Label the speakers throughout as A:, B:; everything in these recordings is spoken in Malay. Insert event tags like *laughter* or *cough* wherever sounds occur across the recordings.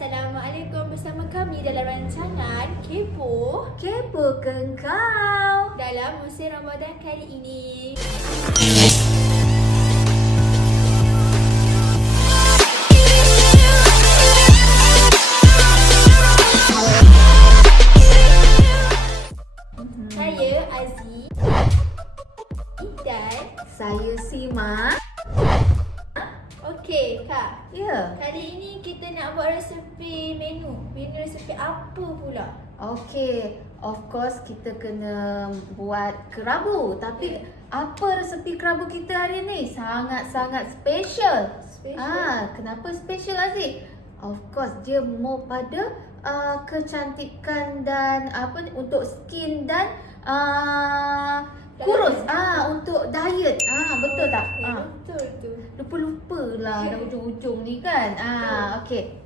A: Assalamualaikum bersama kami dalam rancangan Kepo
B: Kepokan kau.
A: dalam musim Ramadan kali ini. Kali ini kita nak buat resepi menu. Menu resepi apa pula?
B: Okey, of course kita kena buat kerabu. Tapi
A: Ya.
B: apa resepi kerabu kita hari ni? Sangat-sangat special.
A: Special.
B: Ah, kenapa special Aziz? Of course dia more pada uh, kecantikan dan apa untuk skin dan uh, kurus. Ah, untuk diet. Ah, betul tak?
A: Okey,
B: Ah.
A: Betul tu.
B: Lupa-lupa lah dah ujung-ujung ni kan. Ah, okey.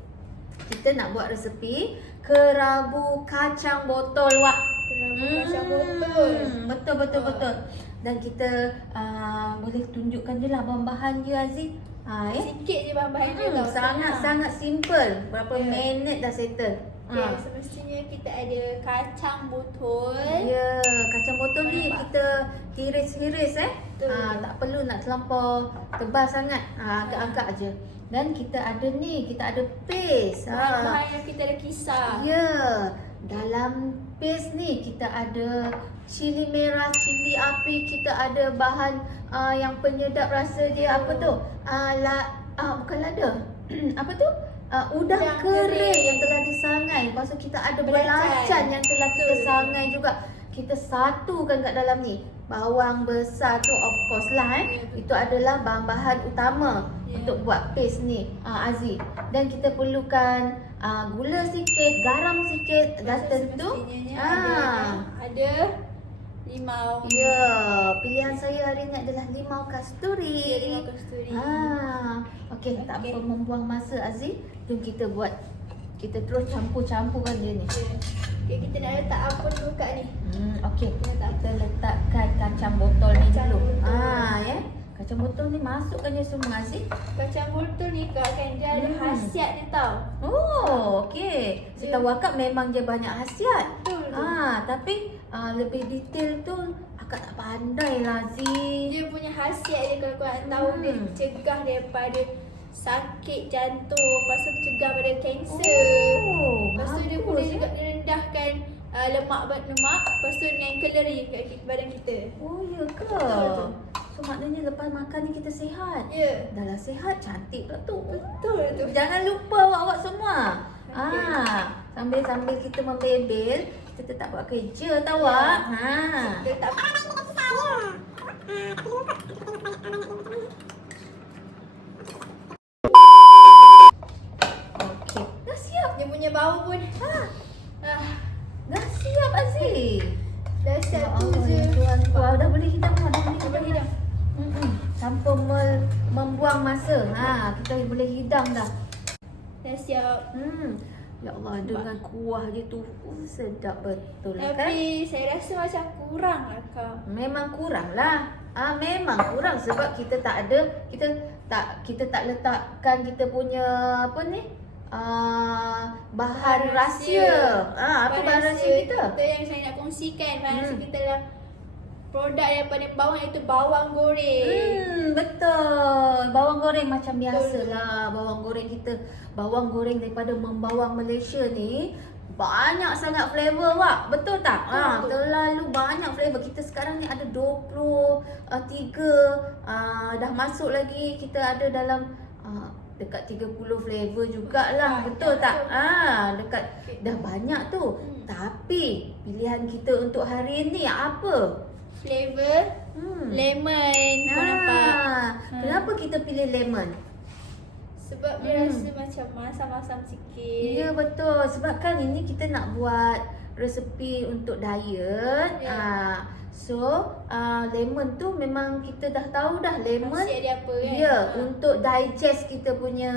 B: Kita nak buat resepi kerabu kacang botol wak.
A: Kerabu kacang botol.
B: Betul betul
A: Ah.
B: betul. Dan kita uh, boleh tunjukkan je lah bahan-bahan dia Aziz. Ha ya.
A: Sikit je bahan-bahan dia
B: Hmm,
A: tau.
B: sangat sangat simple. Berapa
A: Ya.
B: minit dah settle.
A: Okay,
B: Ha.
A: semestinya kita ada kacang botol.
B: Ya, kacang botol ni
A: Nampak?
B: kita hiris-hiris eh.
A: Betul.
B: Ha, tak perlu nak terlampau tebal sangat. Ha, agak-agak je. Dan kita ada ni, kita ada paste. Ha.
A: yang kita ada kisah.
B: Ya, dalam paste ni kita ada cili merah, cili api, kita ada bahan uh, yang penyedap rasa dia apa tu? Uh, la, uh, bukan lada. *clears throat* apa tu? Uh, udang
A: Udang
B: kering,
A: kering.
B: yang telah disangai. Lepas tu kita ada
A: Belacan.
B: yang telah kita
A: Betul.
B: sangai juga. Kita satukan kat dalam ni. Bawang besar tu of course lah eh.
A: Ya, betul.
B: Itu adalah bahan-bahan utama
A: Ya.
B: untuk buat paste ni uh, Aziz. Dan kita perlukan uh, gula sikit, garam sikit dan tentu
A: Semestinya
B: ah.
A: ada, ada limau.
B: Ya, pilihan saya hari ni adalah limau kasturi.
A: Ya, limau kasturi.
B: Ah, okey, tak
A: Okey.
B: apa membuang masa Aziz. Jom kita buat. Kita terus campur-campurkan dia ni.
A: Okay, kita nak letak apa dulu kat ni?
B: Hmm, okey.
A: Kita letak
B: Kita letakkan kacang botol ni
A: Kacang
B: dulu.
A: botol.
B: Ah, ya. Kacang botol ni masukkan je semua Aziz.
A: Kacang botol ni kak kan dia ada
B: Hmm.
A: khasiat dia tau.
B: Oh, okey. Setahu akak memang dia banyak khasiat.
A: Betul tu.
B: Ah, tapi ah, lebih detail tu akak tak pandai lah Aziz.
A: Dia punya khasiat dia kalau korang tahu dia
B: Hmm.
A: cegah daripada sakit jantung, lepas tu cegah pada kanser.
B: Oh,
A: Lepas tu dia boleh
B: eh.
A: juga merendahkan uh, lemak lemak, lepas tu dengan kalori kat badan kita.
B: Oh, ya ke?
A: Betul.
B: So maknanya lepas makan ni kita sihat.
A: Ya.
B: Dah lah sihat, cantik pula tu.
A: Betul tu.
B: Jangan lupa awak-awak semua.
A: Okey.
B: Ah, sambil-sambil kita membebel, kita tetap buat kerja tau
A: Ya.
B: awak. Ha.
A: Dia tak
B: Okey. Dah siap.
A: dia punya bau pun.
B: Ha.
A: Ah,
B: Dah siap Aziz.
A: dah
B: Ya
A: siap tu
B: Allah,
A: je.
B: ya Tuhan. Wah, dah boleh hidang dah. Dah boleh
A: Dah
B: hidang
A: boleh
B: dah. Mm-mm. Tanpa mel- membuang masa. Ha, kita boleh hidang dah.
A: Dah siap.
B: Hmm. Ya Allah, dengan kuah dia tu uh, sedap betul kan?
A: Tapi saya rasa macam kurang lah kak.
B: Memang kurang lah. Ah memang kurang sebab kita tak ada kita tak kita tak letakkan kita punya apa ni? Ah bahan rahsia. Ah apa bahan rahsia kita?
A: Kita yang saya nak kongsikan bahan rahsia
B: Hmm.
A: kita adalah produk daripada bawang iaitu bawang goreng.
B: Hmm betul. Bawang goreng macam biasalah bawang goreng kita. Bawang goreng daripada membawang Malaysia ni banyak sangat flavor wak. Betul tak? Ah
A: Betul.
B: terlalu banyak flavor. Kita sekarang ni ada 23 uh, dah masuk lagi kita ada dalam uh, dekat 30 flavor jugalah.
A: Ah,
B: Betul
A: betul.
B: tak? Ah dekat dah banyak tu.
A: Hmm.
B: Tapi pilihan kita untuk hari ni apa?
A: Flavor
B: Hmm.
A: lemon. Kau nampak?
B: Ah,
A: Hmm.
B: kenapa kita pilih lemon?
A: Sebab dia
B: Hmm.
A: rasa macam masam-masam sikit.
B: Ya betul sebab kan ini kita nak buat resepi untuk diet.
A: Ya.
B: Ah, so ah, lemon tu memang kita dah tahu dah lemon
A: dia apa kan?
B: Ya,
A: Ah.
B: untuk digest kita punya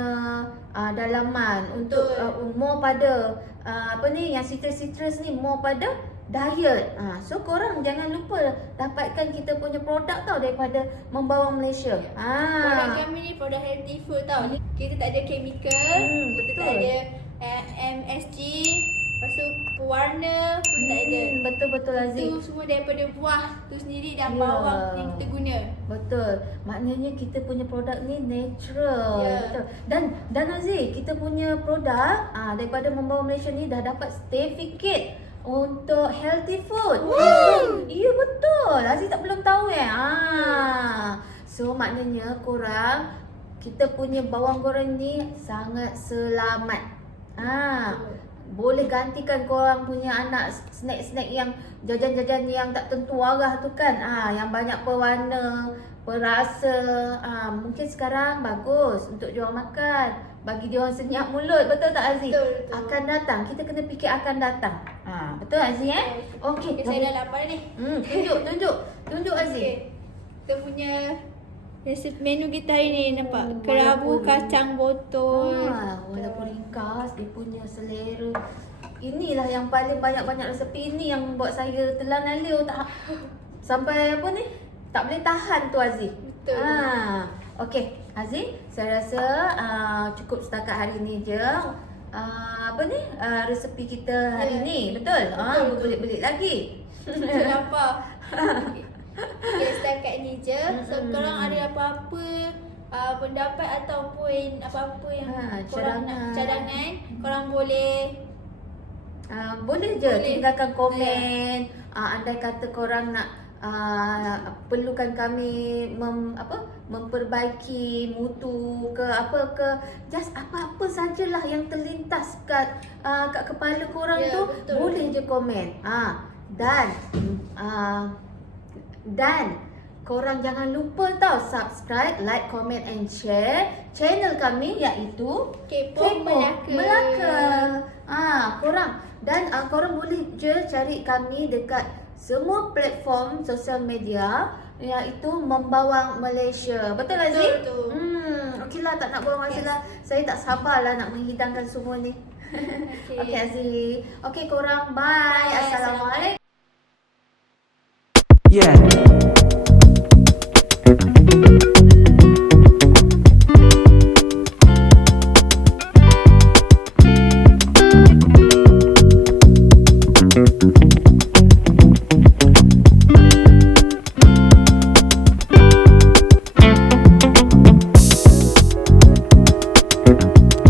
B: uh, dalaman, untuk
A: Betul.
B: uh, more pada uh, apa ni yang citrus-citrus ni more pada diet. Ah, so korang jangan lupa dapatkan kita punya produk tau daripada Membawang Malaysia.
A: Produk
B: Ah.
A: kami ni produk healthy food tau. Kita tak ada chemical.
B: Hmm,
A: kita
B: betul.
A: tak ada uh, warna pun tak ada.
B: Hmm, betul-betul Aziz.
A: Itu semua daripada buah tu sendiri dan
B: Ya.
A: bawang yang kita guna.
B: Betul. Maknanya kita punya produk ni natural.
A: Ya.
B: Betul. Dan dan Aziz, kita punya produk ah daripada membawa Malaysia ni dah dapat sertifikat untuk healthy food. Ya betul. Aziz tak belum tahu eh. Ah. So maknanya korang kita punya bawang goreng ni sangat selamat. Ah. Boleh gantikan korang punya anak snack-snack yang jajan-jajan yang tak tentu arah tu kan. Ah, yang banyak pewarna, perasa. Ah, mungkin sekarang bagus untuk diorang makan. Bagi diorang senyap mulut. Betul tak Aziz?
A: Betul, betul.
B: Akan datang. Kita kena fikir akan datang. Betul Aziz eh? Okey.
A: Okay, saya dah lapar ni.
B: Hmm, tunjuk, tunjuk. Tunjuk Aziz.
A: Okay. Kita punya resep menu kita hari ni nampak
B: Oh,
A: kerabu kacang botol.
B: Ah, walaupun ringkas, dia punya selera. Inilah yang paling banyak-banyak resepi ini yang buat saya telan alir tak sampai apa ni? Tak boleh tahan tu Aziz.
A: Betul.
B: Ah, okey. Aziz, saya rasa ah, cukup setakat hari ni je. Ah, apa ni? Ah, resepi kita hari
A: Ya.
B: ni. Betul? Ah,
A: betul.
B: berbelit-belit lagi. *laughs*
A: Kita lapar. *laughs* Okay, setakat ni je. So,
B: Mm-mm.
A: korang ada apa-apa uh, pendapat ataupun apa-apa yang
B: Ha,
A: korang
B: cadangan.
A: nak cadangan, korang boleh
B: Uh, boleh je
A: Boleh.
B: tinggalkan komen. Uh, andai kata korang nak uh, perlukan kami mem, apa memperbaiki mutu ke apa ke just apa-apa sajalah yang terlintas kat uh, kat kepala korang
A: Ya,
B: tu
A: betul.
B: boleh je komen. Ah dan uh, dan korang jangan lupa tau subscribe, like, comment and share channel kami iaitu
A: K-pop Melaka.
B: Melaka. Ah, korang dan uh, korang boleh je cari kami dekat semua platform sosial media iaitu Membawang Malaysia. Betul Aziz?
A: Betul, betul.
B: Hmm, okeylah tak nak buang masa lah. Saya tak sabarlah nak menghidangkan semua ni. *laughs*
A: Okay.
B: Okey Aziz. Okey korang bye.
A: Bye.
B: Assalamualaikum.
C: Yeah.